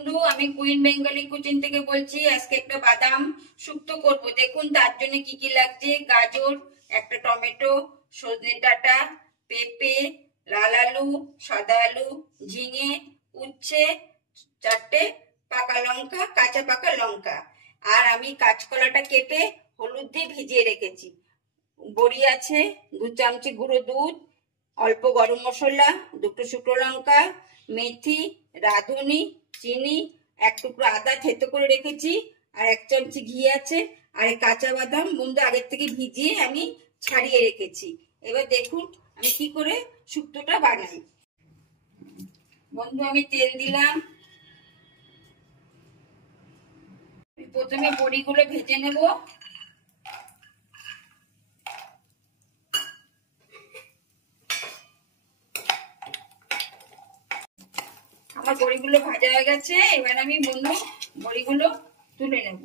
বন্ধু, আমি queen Bengali cuisine থেকে বলছি। আজকে একটা বাদাম শুক্তো করব। দেখুন তার জন্য কি কি লাগছে। গাজর, একটা টমেটো, সজনে ডাঁটা, পেঁপে, লাল আলু, সাদা আলু, ঝিঙে, উচ্ছে, 4টে পাকা লঙ্কা, কাঁচা পাকা লঙ্কা। আর আমি কাঁচকলাটা কেটে হলুদ দিয়ে ভিজিয়ে রেখেছি। বড়ি আছে, 2 চামচি গুঁড়ো দুধ, অল্প গরম মশলা, 2টো শুকনো লঙ্কা, মেথি, রাঁধুনি, চিনি, 1 টুকরো আদা থেতো করে রেখেছি, আর 1 চামচি ঘি আছে। আর এই কাঁচা বাদাম বন্ধু আগের থেকে ভিজিয়ে আমি ছাড়িয়ে রেখেছি। এবার দেখুন আমি কি করে শুক্তোটা বানাই। বন্ধু আমি তেল দিলাম। প্রথমে বড়িগুলো ভেজে নেব। আমার বড়িগুলো ভাজা হয়ে গেছে। এবার আমি বন্ধু বড়িগুলো তুলে নেব।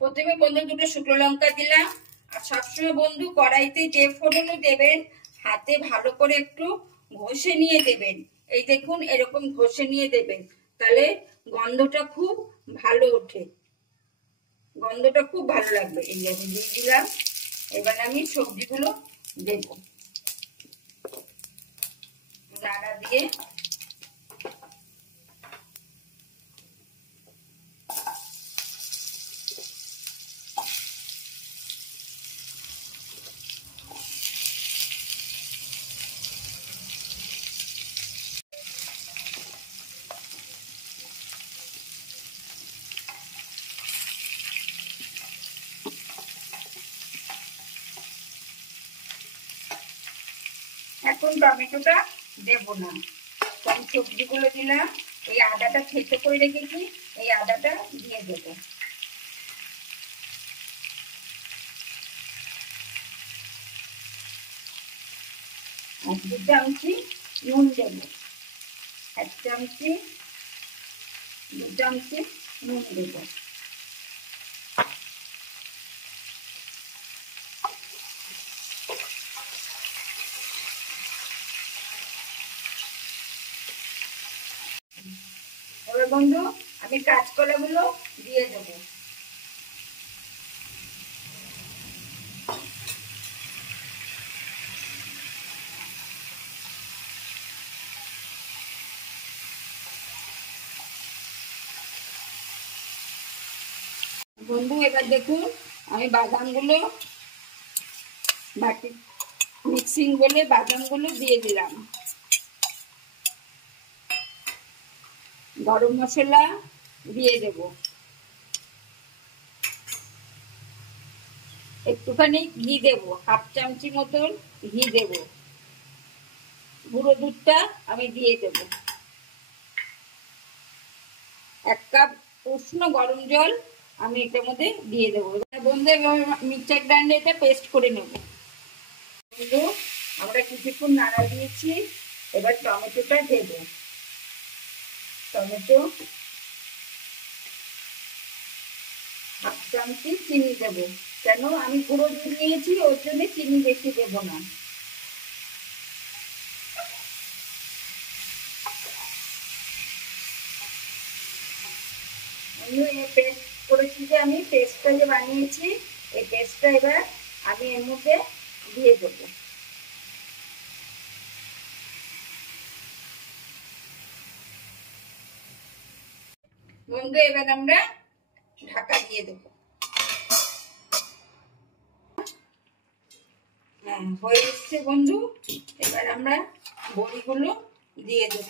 প্রথমে বন্ধু 2টো শুকনো লঙ্কা দিলাম। আর সবসময় বন্ধু কড়াইতে যে ফোড়নও দেবেন, হাতে ভালো করে একটু ঘষে নিয়ে দেবেন। এই দেখুন এরকম ঘষে নিয়ে দেবেন, তাহলে গন্ধটা খুব ভালো ওঠে, গন্ধটা খুব ভালো লাগবে। এই আমি দিয়ে দিলাম। এবার আমি সবজিগুলো দেব, নাড়া দিয়ে এখন টমেটোটা দেব না, কারণ সবজিগুলো দিলাম। এই আদাটা থেতো করে রেখেছি, এই আদাটা দিয়ে দেবো। আর 2 চামচি নুন দেবো, 1 চামচি 2 চামচি নুন দেবো। এবার বন্ধু আমি কাঁচকলাগুলো দিয়ে দেবো। বন্ধু এবার দেখুন আমি বাদামগুলো বাটি মিক্সিং বলে বাদামগুলো দিয়ে দিলাম। গরম মশলা দিয়ে দেব, একটুখানি ঘি দেব, 1/2 চামচি মতন ঘি দেব। গুঁড়ো দুধটা আমি দিয়ে দেব। 1 কাপ উষ্ণ গরম জল আমি এটার মধ্যে দিয়ে দেবো। বন্ধু মিক্সচার গ্রাইন্ডারে এটা পেস্ট করে নেব। বন্ধু আমরা কিছুক্ষণ নাড়া দিয়েছি, এবার টমেটোটা দেব। টমেটো, 1/2 চামচি চিনি দেব, কেন আমি গুঁড়ো দুধ নিয়েছি ওর জন্য চিনি বেশি দেব না। পেস্ট করেছি, যে আমি পেস্টটা যে বানিয়েছি এই পেস্টটা এবার আমি এর মধ্যে দিয়ে দেব। বন্ধু এবার আমরা ঢাকা দিয়ে দেব। হ্যাঁ হয়ে এসছে বন্ধু। এবার আমরা বড়িগুলো দিয়ে দেব।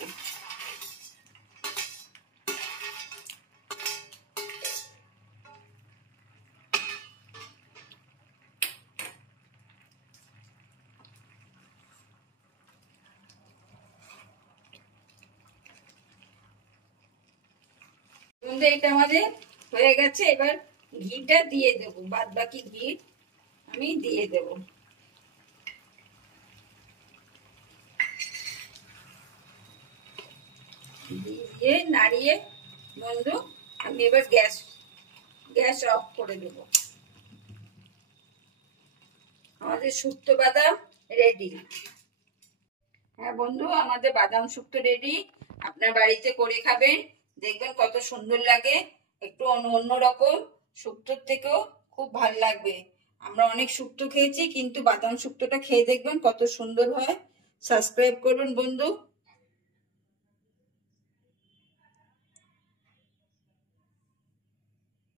বন্ধু এটা আমাদের হয়ে গেছে। এবার ঘিটা দিয়ে দেব, বাদ বাকি ঘি আমি দিয়ে দেব। দিয়ে নাড়িয়ে বন্ধু আমি এবার গ্যাস অফ করে দেব। আমাদের শুক্তো বাদাম রেডি। হ্যাঁ বন্ধু, আমাদের বাদাম শুক্তো রেডি। আপনার বাড়িতে করে খাবেন, দেখবেন কত সুন্দর লাগে। একটু অন্যরকম, শুক্তোর থেকেও খুব ভালো লাগবে। আমরা অনেক শুক্তো খেয়েছি, কিন্তু বাদাম শুক্তোটা খেয়ে দেখবেন কত সুন্দর হয়। সাবস্ক্রাইব করবেন বন্ধু।